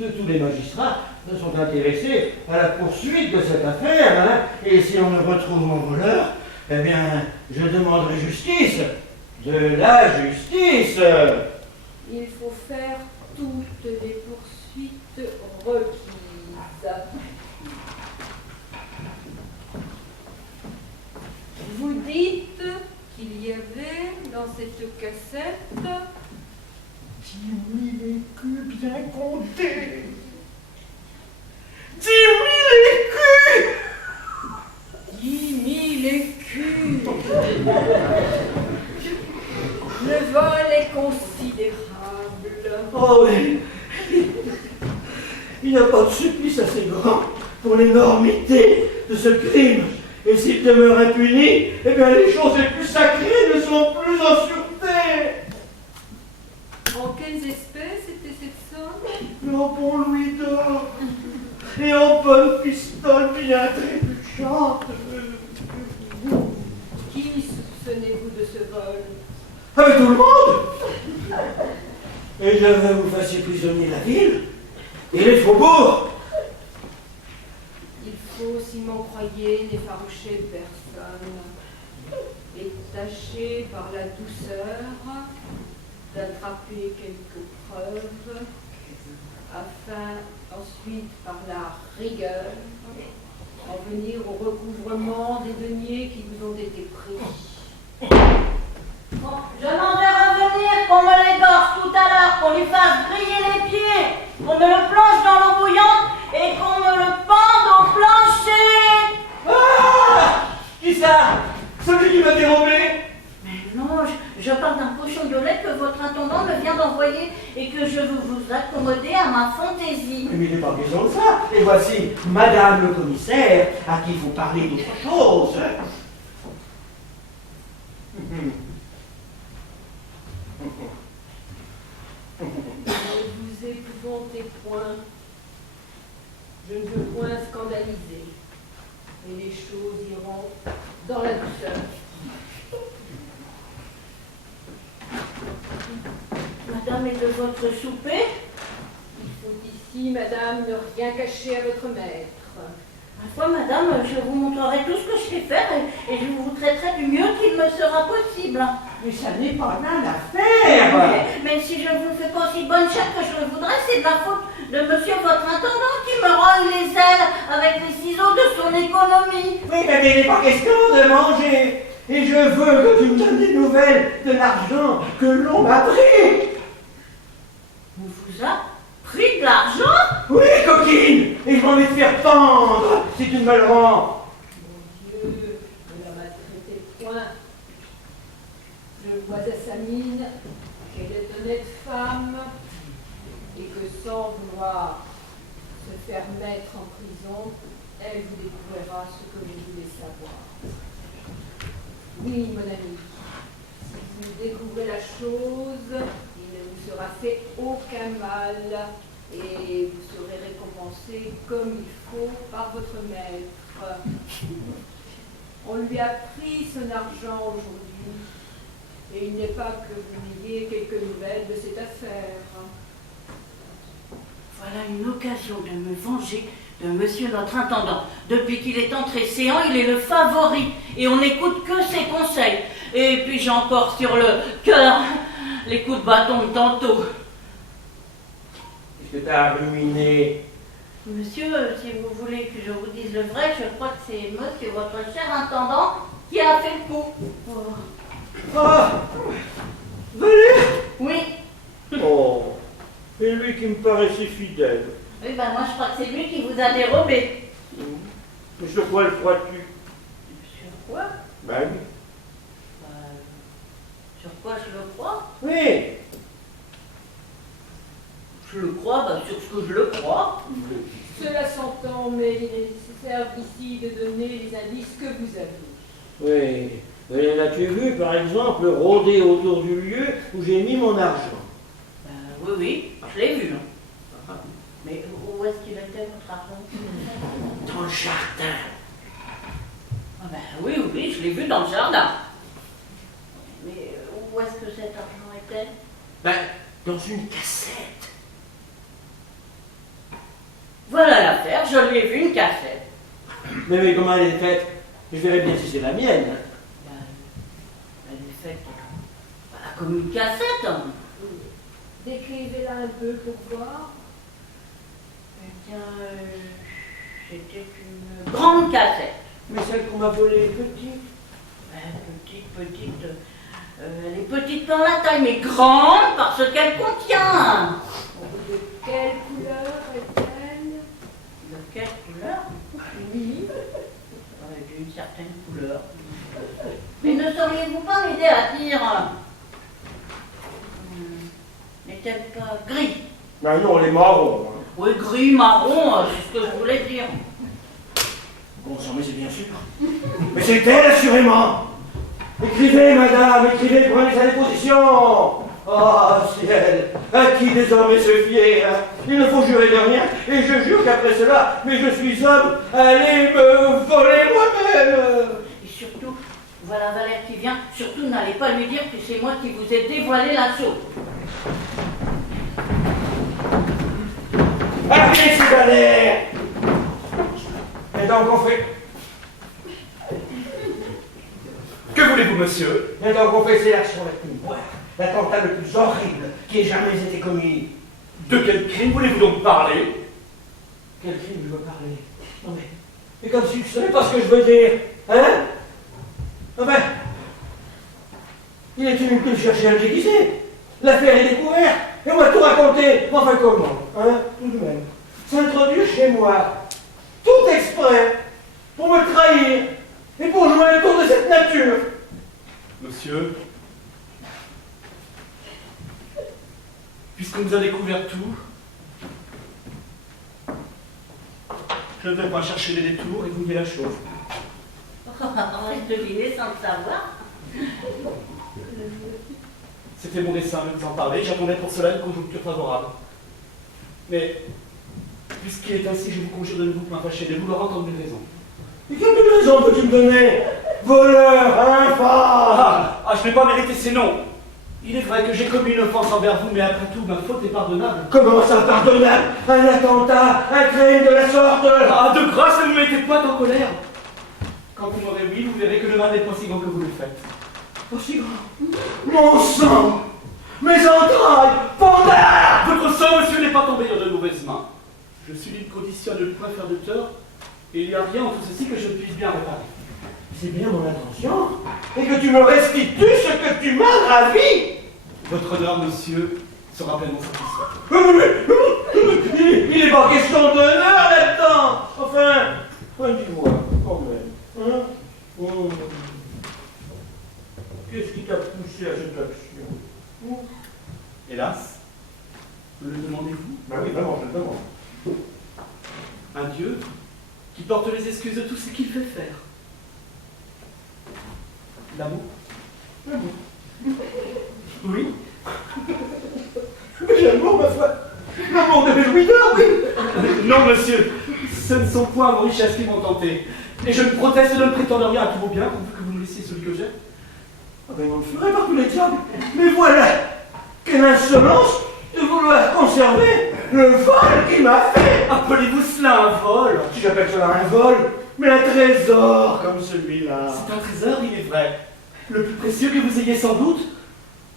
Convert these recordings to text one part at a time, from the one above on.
Tous les magistrats sont intéressés à la poursuite de cette affaire, hein, et si on me retrouve mon voleur, eh bien, je demanderai justice, de la justice. Il faut faire toutes les poursuites requises. Vous dites qu'il y avait dans cette cassette 10 000 écus bien comptés. 10 000 écus. 10 000 écus. Le vol est considérable. Oh oui. Il n'y a pas de supplice assez grand pour l'énormité de ce crime. Et s'il demeure impuni, eh bien les choses les plus sacrées ne sont plus en sûreté. En quelles espèces était cette somme? En bon louis d'or et en bonne pistole bien trébuchante. Qui soupçonnez-vous de ce vol? Avec tout le monde. Et je veux que vous fassiez prisonnier la ville et les faubourgs. Il faut, si m'en croyez, n'effaroucher personne, et tâcher par la douceur d'attraper quelques preuves, afin ensuite par la rigueur en venir au recouvrement des deniers qui vous ont été pris. Bon, je m'en vais revenir qu'on me l'égorge tout à l'heure, qu'on lui fasse griller les pieds, qu'on me le plonge dans l'eau bouillante et qu'on me le pende au plancher. Ah! Qui ça? Celui qui m'a dérobé? Mais non, je parle d'un cochon violet que votre intendant me vient d'envoyer et que je veux vous accommoder à ma fantaisie. Mais il n'est pas question de ça. Et voici Madame le commissaire à qui vous parlez d'autre chose. Ne vous épouvantez point. Je ne veux point scandaliser. Et les choses iront dans la douceur. Madame est de votre souper? Il faut ici, madame, ne rien cacher à votre maître. Ma foi, madame, je vous montrerai tout ce que je sais faire et je vous traiterai du mieux qu'il me sera possible. Mais ça n'est pas là l'affaire. Mais si je vous fais pas aussi bonne chère que je le voudrais, c'est de la faute de monsieur votre intendant qui me rogne les ailes avec les ciseaux de son économie. Oui, mais il n'est pas question de manger. Et je veux que tu me donnes des nouvelles de l'argent que l'on m'a pris. On vous a pris de l'argent? Oui, coquine. Et je m'en vais te faire pendre si tu ne me le rends. Mon Dieu, ne la maltraitez point. Je vois à sa mine qu'elle est honnête femme et que sans vouloir se faire mettre en prison, elle vous découvrira ce que vous voulez savoir. Oui, mon ami, si vous découvrez la chose, il ne vous sera fait aucun mal et vous serez récompensé comme il faut par votre maître. On lui a pris son argent aujourd'hui et il n'est pas que vous n'ayez quelques nouvelles de cette affaire. Voilà une occasion de me venger de monsieur notre intendant. Depuis qu'il est entré séant, il est le favori et on n'écoute que ses conseils. Et puis j'ai encore sur le cœur les coups de bâton de tantôt. Qu'est-ce que t'as ruiné? Monsieur, si vous voulez que je vous dise le vrai, je crois que c'est monsieur votre cher intendant qui a fait le coup. Ah! Venez! Oui, qui me paraissait fidèle. Oui, ben moi je crois que c'est lui qui vous a dérobé. Mais sur quoi le crois-tu? Sur quoi? Ben oui. Sur quoi je le crois? Oui. Je le crois, sur ce que je le crois. Cela s'entend, mais il est nécessaire ici de donner les indices que vous avez. Oui. Mais l'as-tu vu, par exemple, rôder autour du lieu où j'ai mis mon argent? Oui, oui, je l'ai vu. Mais où est-ce qu'il était, votre argent? Dans le jardin. Ah ben, oui, oui, je l'ai vu dans le jardin. Mais où est-ce que cet argent était? Ben, dans une cassette. Voilà l'affaire, je lui ai vu une cassette. Mais comment elle est faite? Je verrai bien si c'est la mienne. Elle est faite comme une cassette. Décrivez-la un peu pour voir. Eh bien, c'était une grande cassette. Mais celle qu'on m'a volée est petite. Petite. Elle est petite par la taille, mais grande parce qu'elle contient. De quelle couleur est-elle? De quelle couleur? Oui. D'une certaine couleur. Mais ne sauriez-vous pas m'aider à dire n'est-elle pas gris? Ben non, elle est marron. Hein. Oui, gris, marron, c'est ce que je voulais dire. Bon sang, mais c'est bien sûr. Mais c'est elle, assurément. Écrivez, madame, écrivez, prenez sa déposition. Oh, ciel, à qui désormais se fier? Il ne faut jurer de rien, et je jure qu'après cela, mais je suis homme, allez me voler moi-même. Et surtout, voilà Valère qui vient, surtout n'allez pas lui dire que c'est moi qui vous ai dévoilé la chose. Allez, c'est Valère. Et donc on fait... Que voulez-vous, monsieur? Et donc on fait c'est l'action la plus noire, l'attentat le plus horrible qui ait jamais été commis. De quel crime voulez-vous donc parler? Quel crime je veux parler? Non mais comme si je savais pas ce que je veux dire, hein? Ah ben, il est venu que chercher à le déguiser. L'affaire est découverte, et on m'a tout raconté. Enfin comment, hein? Tout de même. S'introduire chez moi, tout exprès, pour me trahir, et pour jouer un tour de cette nature. Monsieur, puisqu'on nous a découvert tout, je ne vais pas chercher des détours et vous nier la chose. On deviner sans le savoir. C'était mon dessein de vous en parler, j'attendais pour cela une conjoncture favorable. Mais, puisqu'il est ainsi, je vous conjure de ne vous point fâcher, de vous le rendre comme une raison. Et quelle raison peux-tu me donner? Voleur, infâme! Je n'ai pas mérité ces noms. Il est vrai que j'ai commis une offense envers vous, mais après tout, ma faute est pardonnable. Comment ça, pardonnable? Un attentat, un crime de la sorte? De grâce, ne me mettez point en colère. Quand vous m'aurez oui, vous verrez que le mal n'est pas si grand que vous le faites. Aussi grand? Mon sang! Mes entrailles! Pandard! Votre sang, monsieur, n'est pas tombé dans de mauvaises mains. Je suis d'une condition à ne point faire de tort, et il n'y a rien entre ceci que je ne puisse bien réparer. C'est bien mon intention, et que tu me restitues ce que tu m'as ravi! Votre honneur, monsieur, sera pleinement satisfait. Il n'est pas question d'honneur là-dedans! Enfin, dis-moi, quand même, hein? Qu'est-ce qui t'a poussé à cette action? Hélas, me le demandez-vous? Ben oui, vraiment, je le demande. Un Dieu qui porte les excuses de tout ce qu'il fait faire. L'amour? L'amour. Oui. Mais l'amour, ma foi! L'amour de mes louis-d'or, oui! Non, monsieur, ce ne sont point vos richesses qui m'ont tenté. Et je ne proteste de ne prétendre rien à tous vos biens, pourvu que vous me laissiez celui que j'ai. Ah ben on le ferait par tous les diables! Mais voilà! Quelle insolence de vouloir conserver le vol qu'il m'a fait! Appelez-vous cela un vol? Si j'appelle cela un vol, mais un trésor comme celui-là. C'est un trésor, il est vrai. Le plus précieux que vous ayez sans doute.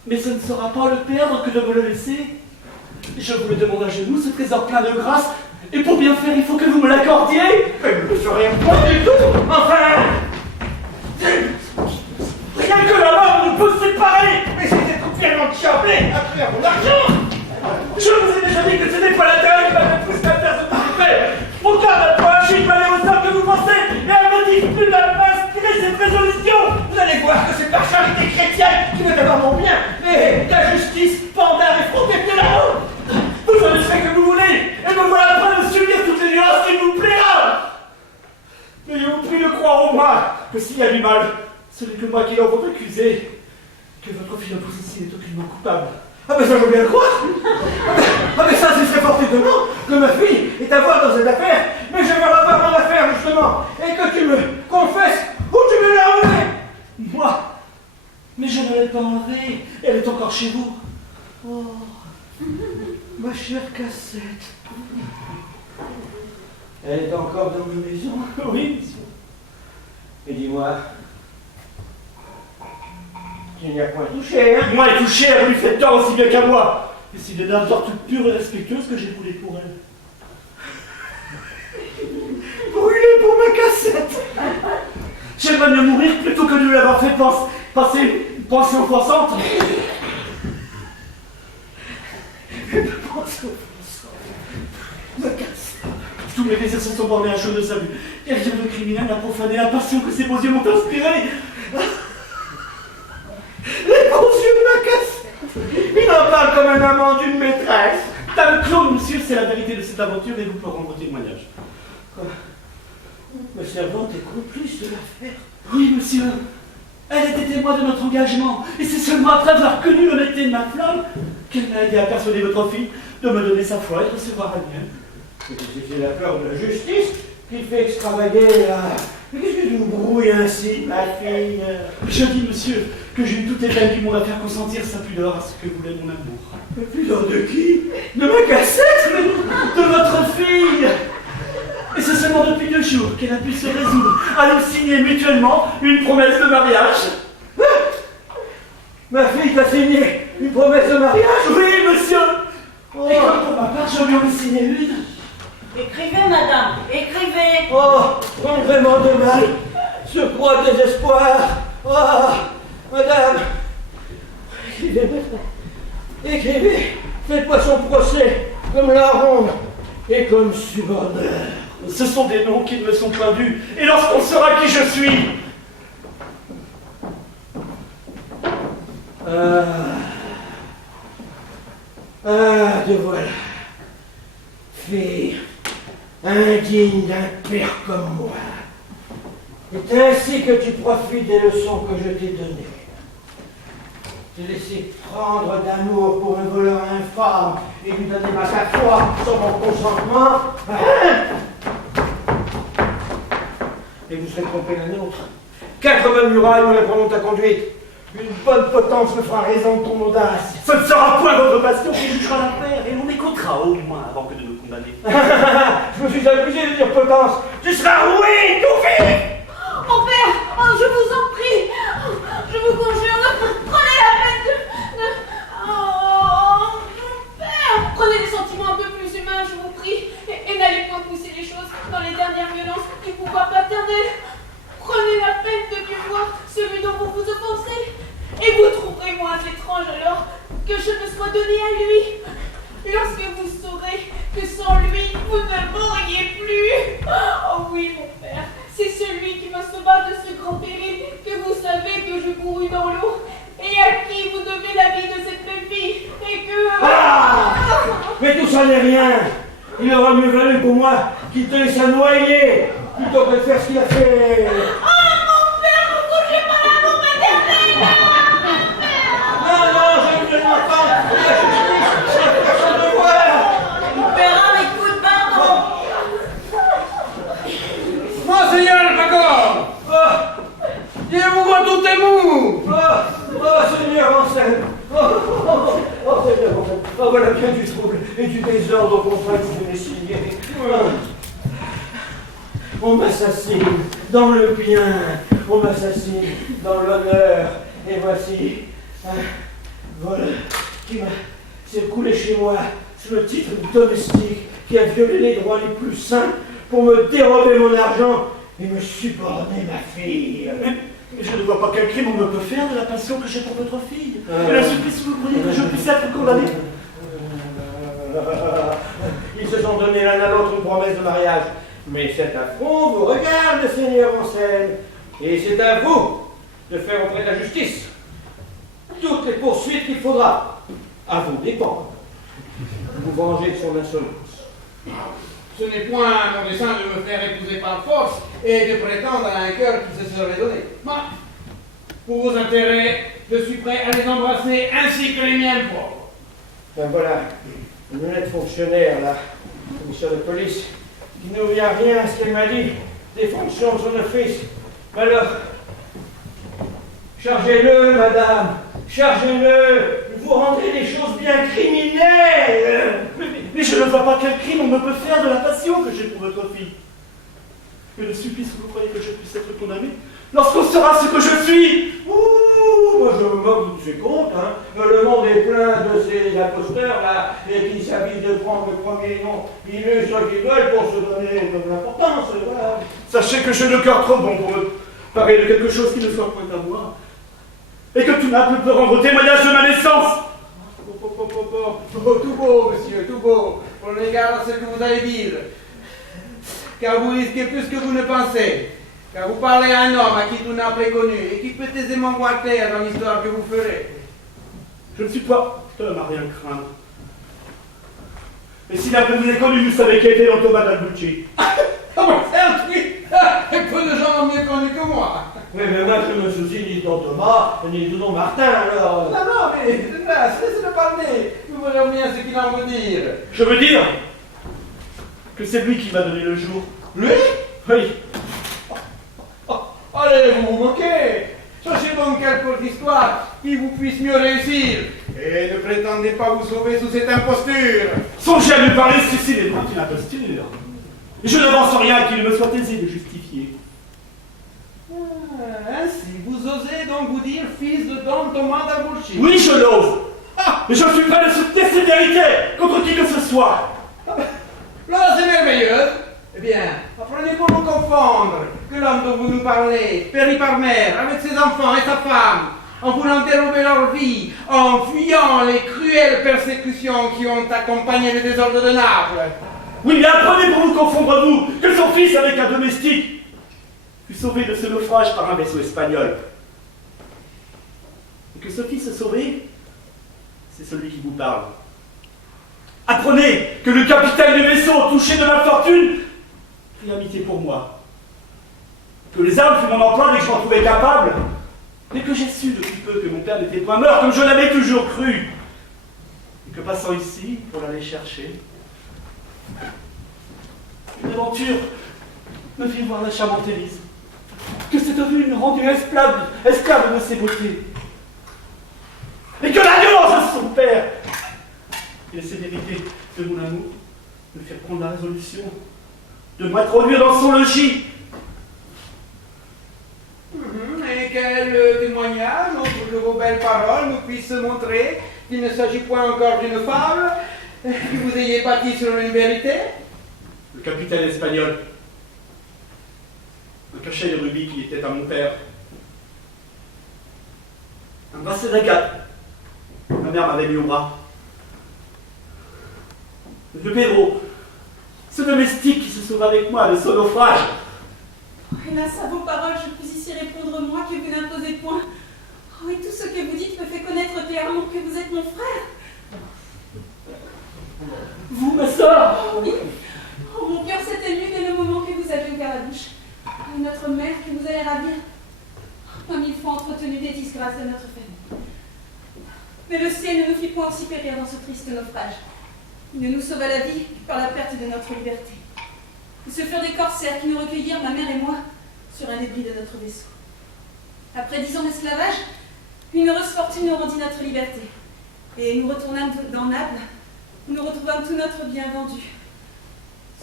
Mais ce ne sera pas le perdre que de me le laisser. Je vous le demande à genoux, ce trésor plein de grâce. Et pour bien faire, il faut que vous me l'accordiez. Mais je ne ferai pas du tout! Enfin! Rien que la mort nous peut séparer. Mais c'était complètement chablé à faire mon argent! Je vous ai déjà dit que c'est et ta justice pendard et frontée de là-haut. Vous en ferez que vous voulez, et me voilà prêt de subir toutes les violences qu'il vous plaira. Mais vous prie de croire au moins que s'il y a du mal, ce n'est que moi qui l'en vous accuser, que votre fille ici n'est aucunement coupable. Ah mais ça je veux bien le croire. Ah mais ça ce serait fort étonnant que ma fille est à voir dans cette affaire, mais je veux revoir mon affaire justement, et que tu me confesses où tu me l'as enlevée. Moi? Mais je ne l'ai pas enlevée, elle est encore chez vous. Oh, ma chère Cassette. Elle est encore dans ma maison? Oui, monsieur. Et dis-moi, tu n'y as point touché, hein? Moi, elle touchée, elle lui fait tort aussi bien qu'à moi. Et c'est d'une ardeur toute pure et respectueuse que j'ai voulu pour elle. Brûlé pour ma Cassette. J'aimerais mieux mourir plutôt que de lui avoir fait passer une pensée offensante. Ma Cassette. Tous mes désirs se sont bornés à chose de sa vue. Et rien de criminel n'a profané la passion que ses beaux yeux m'ont inspirée. Les beaux yeux de ma Cassette. Il en parle comme un amant d'une maîtresse. Dame Claude, monsieur, c'est la vérité de cette aventure et vous pouvez rendre témoignage. Quoi? Ma servante est complice de l'affaire. Oui, monsieur. Elle était témoin de notre engagement. Et c'est seulement après avoir connu l'honnêteté de ma flamme qu'elle m'a aidé à persuader votre fille de me donner sa foi et de recevoir la mienne. C'est la peur de la justice qui fait extravaguer là. Mais qu'est-ce que tu nous brouilles ainsi, ma fille? Je dis, monsieur, que j'ai eu toutes les peines du monde à faire consentir sa pudeur à ce que voulait mon amour. Mais pudeur de qui? De ma Cassette? De votre fille! Et c'est seulement depuis 2 jours qu'elle a pu se résoudre à nous signer mutuellement une promesse de mariage. Ma fille t'a signé une promesse de mariage? Oui, monsieur! Oh. Et comme pour ma part, je lui en ai signé une. Écrivez, madame, écrivez. Oh, prends vraiment de mal ce poids de désespoir. Oh, madame, écrivez maintenant. Écrivez, faites-moi son procès comme larron et comme subordonneur. Ce sont des noms qui ne me sont pas dus. Et lorsqu'on saura qui je suis, te voilà. Fille indigne d'un père comme moi. C'est ainsi que tu profites des leçons que je t'ai données. Te laisser prendre d'amour pour un voleur infâme et lui donner ma foi sans mon consentement. Et vous serez trompé l'un et l'autre. 4 bonnes murailles me répondront ta conduite. Une bonne potence me fera raison de ton audace. ce ne sera point votre passion qui jugera l'affaire, et l'on écoutera au moins avant que de nous condamner. Je me suis abusé de dire potence. Tu seras roué, tout vite. Mon père, je vous en prie, je vous conjure, prenez la peine de... Oh, mon père, prenez des sentiments un peu plus humains, je vous prie, et n'allez point pousser les choses dans les dernières violences du pouvoir paternel. Prenez la peine de mieux voir celui dont vous vous offensez, et vous trouverez moins étrange alors que je me sois donné à lui, lorsque vous saurez que sans lui, vous ne m'auriez plus. Oh oui, mon père, c'est celui qui me sauva de ce grand péril que vous savez que je courus dans l'eau, et à qui vous devez la vie de cette belle fille, et que... Ah, mais tout ça n'est rien. Il aura mieux valu pour moi qu'il te laisse noyer plutôt que de faire ce qu'il a fait. Oh mon père, vous touchez pas l'amour maternel. Non, je ne veux pas entendre. La justice, c'est personne de voir. Mon père, écoute, pardon. Monseigneur le Pagor! Dites-vous quand tout est mou! Seigneur Anselme. Seigneur Anselme. Voilà bien du trouble et du désordre au contraire que vous venez signer. On m'assassine dans le bien, on m'assassine dans l'honneur. Et voici un voleur qui m'a circulé chez moi sous le titre de domestique, qui a violé les droits les plus simples pour me dérober mon argent et me subordonner ma fille. Mais je ne vois pas quel crime on me peut faire de la passion que j'ai pour votre fille. Et la supplice, vous croyez que je puisse être condamné? Ils se sont donné l'un à l'autre une promesse de mariage. Mais cet affront vous regarde, Seigneur Anselme, et c'est à vous de faire entrer la justice. toutes les poursuites qu'il faudra. À vous dépendre. Vous vengez de son insolence. Ce n'est point mon dessein de me faire épouser par force et de prétendre à un cœur qui se serait donné. Moi, pour vos intérêts, je suis prêt à les embrasser ainsi que les miens pauvres. Ben voilà, une honnête fonctionnaire, la commissaire de police, qui ne vient rien à ce qu'elle m'a dit des fonctions de son office. Alors, chargez-le, madame, chargez-le, vous rendrez des choses bien criminelles. Mais je ne vois pas quel crime on me peut faire de la passion que j'ai pour votre fille. Mais le supplice où vous croyez que je puisse être condamné lorsqu'on saura ce que je suis. Ouh, moi je me moque de ces comptes, hein. Le monde est plein de ces imposteurs-là, et qui s'avisent de prendre le premier nom illustre qu'ils veulent pour se donner de l'importance, voilà. Sachez que j'ai le cœur trop bon pour me parler de quelque chose qui ne soit point à moi. Et que tout Naples peut rendre témoignage de ma naissance. Tout beau, monsieur, tout beau. Prenez garde à ce que vous allez dire. Car vous risquez plus que vous ne pensez. Car vous parlez à un homme à qui tout Naples est connu et qui peut aisément voir clair dans l'histoire que vous ferez. Je ne suis pas homme à rien craindre. Et si Naples vous est connu, vous savez qui était dans Thomas d'Albucci. Ah, certes, oui. Et peu de gens l'ont mieux connu que moi. Oui, mais moi je me soucie ni de don Thomas, ni de don Martin, alors. Non, mais laissez-le parler. Vous verrez bien ce qu'il a en vous dire. Je veux dire que c'est lui qui m'a donné le jour. Lui? Oui. Allez, vous vous moquez. Cherchez donc quelque autre histoire qui vous puisse mieux réussir. Et ne prétendez pas vous sauver sous cette imposture. Songez à lui parler, ceci n'est pas une imposture. Je n'avance rien qu'il ne me soit aisé de justifier. Ainsi, vous osez donc vous dire fils de Don Thomas d'Albucci. Oui, je l'ose. Mais je suis prêt de soutenir cette vérité contre qui que ce soit. Là, c'est merveilleux. Eh bien, apprenez pour vous confondre que l'homme dont vous nous parlez périt par mer avec ses enfants et sa femme, en voulant dérober leur vie, en fuyant les cruelles persécutions qui ont accompagné le désordre de Naples. Oui, mais apprenez pour vous confondre, vous, que son fils, avec un domestique, fut sauvé de ce naufrage par un vaisseau espagnol. Et que ce fils sauvé, c'est celui qui vous parle. Apprenez que le capitaine du vaisseau, touché de l'infortune, prit amitié pour moi. Que les armes furent mon emploi dès que je m'en trouvais capable, mais que j'ai su depuis peu que mon père n'était point mort, comme je l'avais toujours cru. Et que passant ici, pour l'aller chercher, une aventure me fit voir la charmantélisme. Que cette vue me rendue esclave de ses beautés. Et que la violence de son père et la sévérité de mon amour me firent prendre la résolution de m'introduire dans son logis. Et quel témoignage, autre que vos belles paroles, nous puisse montrer qu'il ne s'agit point encore d'une fable, que vous ayez bâti sur une vérité? Le capitaine espagnol un cachet de rubis qui était à mon père, un bracelet d'agate ma mère m'avait mis au bras, le Pedro, ce domestique qui se sauva avec moi de son naufrage. Hélas, à vos paroles, je puis ici répondre moi que vous n'imposez point. Oh, et tout ce que vous dites me fait connaître clairement que vous êtes mon frère. Vous, ma sœur? Oui. Oh, mon cœur s'est ému dès le moment que vous avez ouvert la bouche. Et notre mère que vous allez ravir. Comme il faut entretenu des disgrâces de notre famille. Mais le ciel ne nous fit point aussi périr dans ce triste naufrage. Il ne nous sauva la vie que par la perte de notre liberté. Et ce furent des corsaires qui nous recueillirent, ma mère et moi, sur un débris de notre vaisseau. Après 10 ans d'esclavage, une heureuse fortune nous rendit notre liberté. Et nous retournâmes dans Naples, où nous retrouvâmes tout notre bien vendu,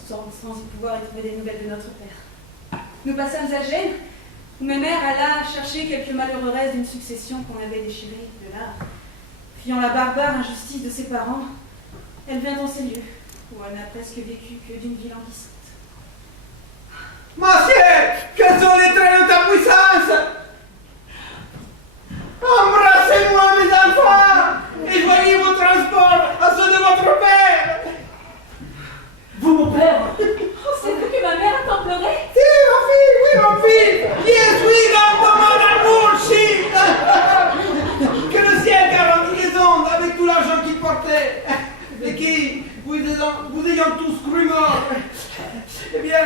sans y pouvoir y trouver des nouvelles de notre père. Nous passâmes à Gênes, où ma mère alla chercher quelques malheureux restes d'une succession qu'on avait déchirée de là. Fuyant la barbare injustice de ses parents, elle vient dans ces lieux, où elle n'a presque vécu que d'une vie languissante. Monsieur, quels sont les traits de ta puissance? Embrassez-moi, mes enfants, et joignez vos transports à ceux de votre père. Vous, mon père? Oh, c'est vous que ma mère a tant pleuré? Si, ma fille, oui, ma fille. Yes, oui, dans Thomas d'Albucci. Que le ciel vous ayant tous cru mort, eh bien,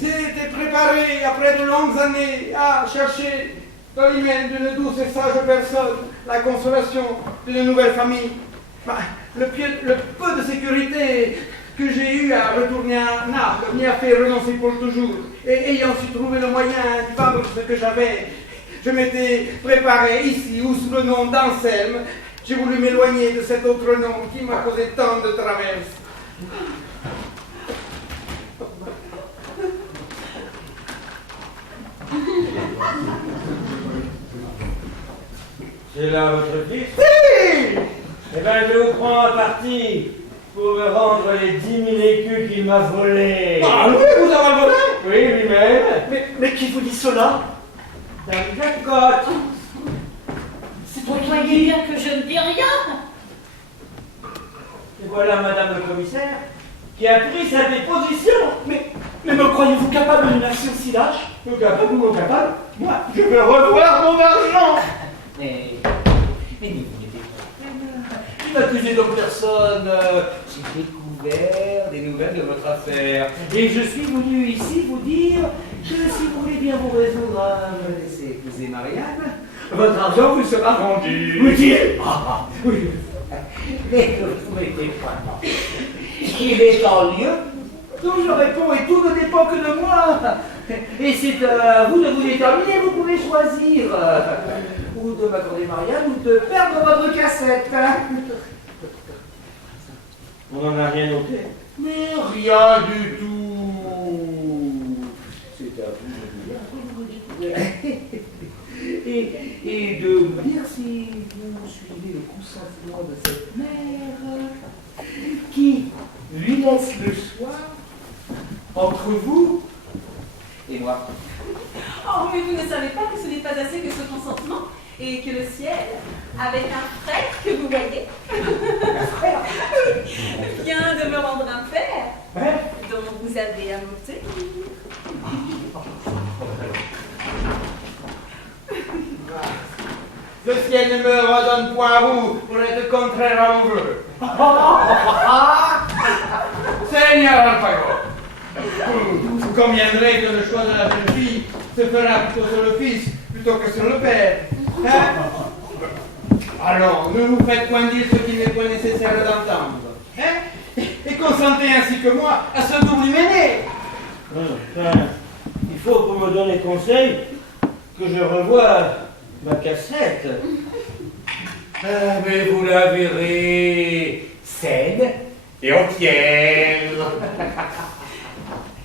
j'ai été préparé après de longues années à chercher dans l'hymen d'une douce et sage personne la consolation d'une nouvelle famille. Bah, le peu de sécurité que j'ai eu à retourner à Naples m'y a fait renoncer pour toujours. Et ayant su trouver le moyen de vendre ce que j'avais, je m'étais préparé ici où, sous le nom d'Anselme, j'ai voulu m'éloigner de cet autre nom qui m'a causé tant de traverses. C'est là votre fils? Si! Eh bien, je vous prends à partie pour me rendre les 10 000 écus qu'il m'a volés. Ah oui, vous avez volé? Oui, lui-même. Mais qui vous dit cela? Dans la côte. C'est toi qui Voyez bien que je ne dis rien. Et voilà madame le commissaire qui a pris sa déposition. Mais me croyez-vous capable d'une action si lâche? Nous capable ou non capable, moi, je veux revoir mon argent. Mais vous n'étiez pas. Il n'accusez donc personne. J'ai découvert des nouvelles de votre affaire. Et je suis venu ici vous dire que si vous voulez bien vous résoudre à Me laisser épouser Marianne. votre argent vous sera rendu. Oui, qui Oui. Mais ne vous mettez pas non. Il est en lieu. Donc je réponds, et tout ne dépend que de moi. Et c'est à vous de vous déterminer, vous pouvez choisir. Ou de m'accorder Marianne, ou de perdre votre cassette. On n'en a rien noté. Mais rien du tout. C'est à vous de vous dire. Et de vous dire si vous suivez le consentement de cette mère qui lui laisse le choix entre vous Et moi? Oh, mais vous ne savez pas que ce n'est pas assez que ce consentement et que le ciel, avec un frère que vous voyez, vient de me rendre un père dont vous avez à monter. Le ciel ne me redonne point à vous pour être contraire à mon vœu. Seigneur Alpago, vous conviendrez que le choix de la jeune fille se fera plutôt sur le fils plutôt que sur le père. Hein? Alors, ne vous faites point dire ce qu'il n'est point nécessaire d'entendre. Hein? Et consentez ainsi que moi à ce double hyménée. Enfin, il faut pour me donner conseil que je revoie ma cassette. Ah, mais vous la verrez saine et entière.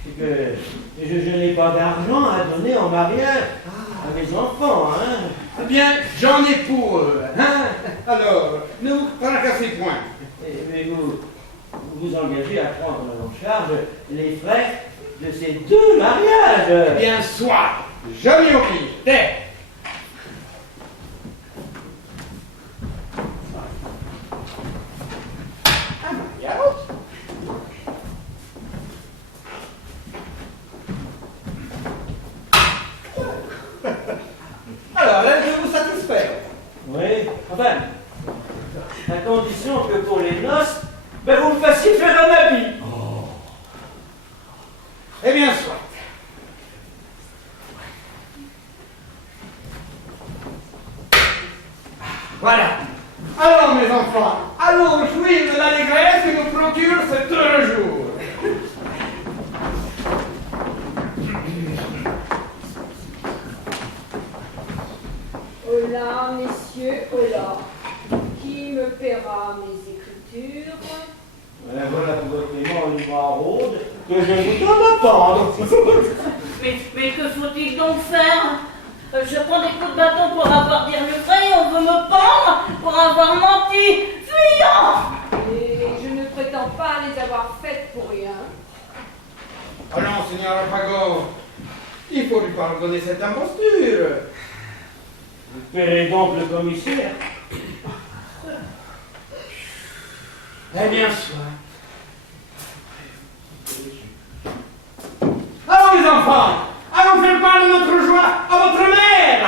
C'est que je n'ai pas d'argent à donner en mariage à mes enfants, hein. Eh bien, j'en ai pour eux. Hein? Alors, ne vous fracassez point. Mais vous vous engagez à prendre en charge les frais de ces deux mariages. Eh bien, soit, je m'y oblige. Dès. Un mariage? Alors, là, je vous satisfais. Oui, enfin, à condition que pour les noces, ben vous me fassiez faire un habit. Eh bien, soit. Voilà. Alors, mes enfants, allons jouir de l'allégresse que nous procure cet heureux jour. Hola, messieurs, hola. Qui me paiera mes écritures? Voilà pour votre paiement une maraude que je vous donne à pendre. Mais que faut-il donc faire? Je prends des coups de bâton pour avoir dit le vrai, on veut me pendre pour avoir menti. Fuyons! Et je ne prétends pas les avoir faites pour rien. Allons, Seigneur Alpago, il faut lui pardonner cette imposture. Vous paierez donc le commissaire. Eh bien, soit. Allons, les enfants, allons faire part de notre joie à votre mère.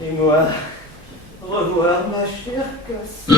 Et moi, Au revoir, ma chère Cassie.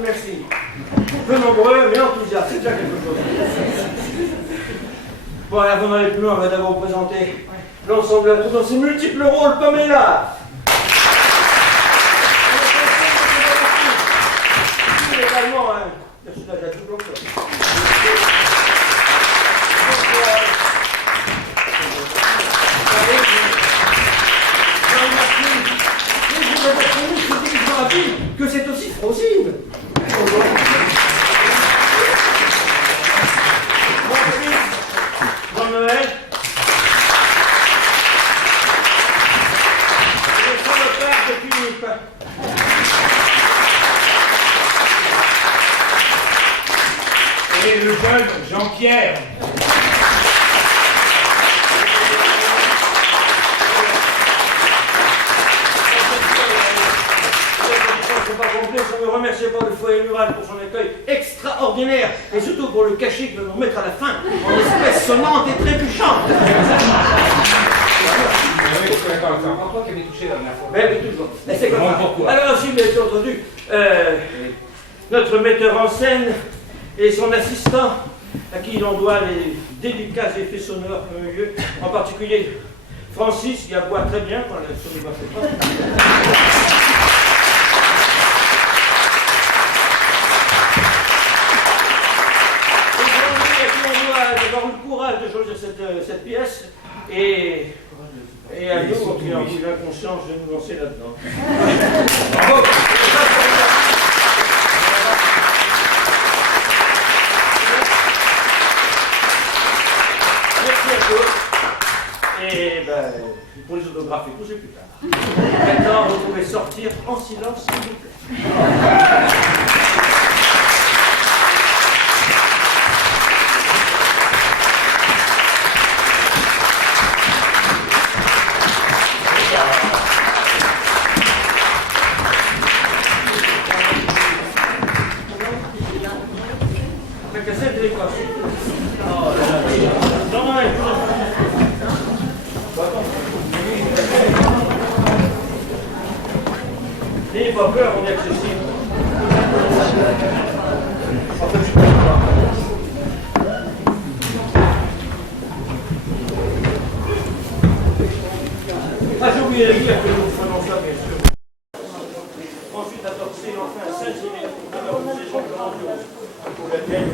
Merci. Peu nombreux, mais enthousiastes, c'est déjà quelque chose. Bon, avant d'aller plus loin, on va d'abord vous présenter l'ensemble à tout dans ses multiples rôles. Pamela. Également un personnage à double emploi. Que c'est aussi Frosine. Jean-Noël. Et le père de Philippe. Et le jeune Jean-Pierre. Je ne remercie pas le foyer mural pour son accueil extraordinaire et surtout pour le cachet qu'il va nous mettre à la fin en espèces sonnantes et trébuchantes. Je connais pas le temps. Toi qui avais touché la dernière fois. Mais toujours. Mais c'est comme ça. Pourquoi? Alors aussi, bien entendu, notre metteur en scène et son assistant, à qui l'on doit les délicats effets sonores merveilleux, en particulier Francis, qui aboie très bien quand la sonnerie ne fait pas. D'avoir eu le courage de choisir cette pièce et à nous, qui avons eu la conscience de nous lancer là-dedans. Bravo. Merci à tous. Et ben, pour les autographes et tout, c'est plus tard. Maintenant, vous pouvez sortir en silence, s'il vous plaît. N'ayez pas peur, on est accessible. En fait, je ne comprends pas. Ah, j'ai oublié de dire que nous prenons ça, bien sûr. Ensuite, à torser, enfin, 5 minutes pour que nous séjour grandiose pour laquelle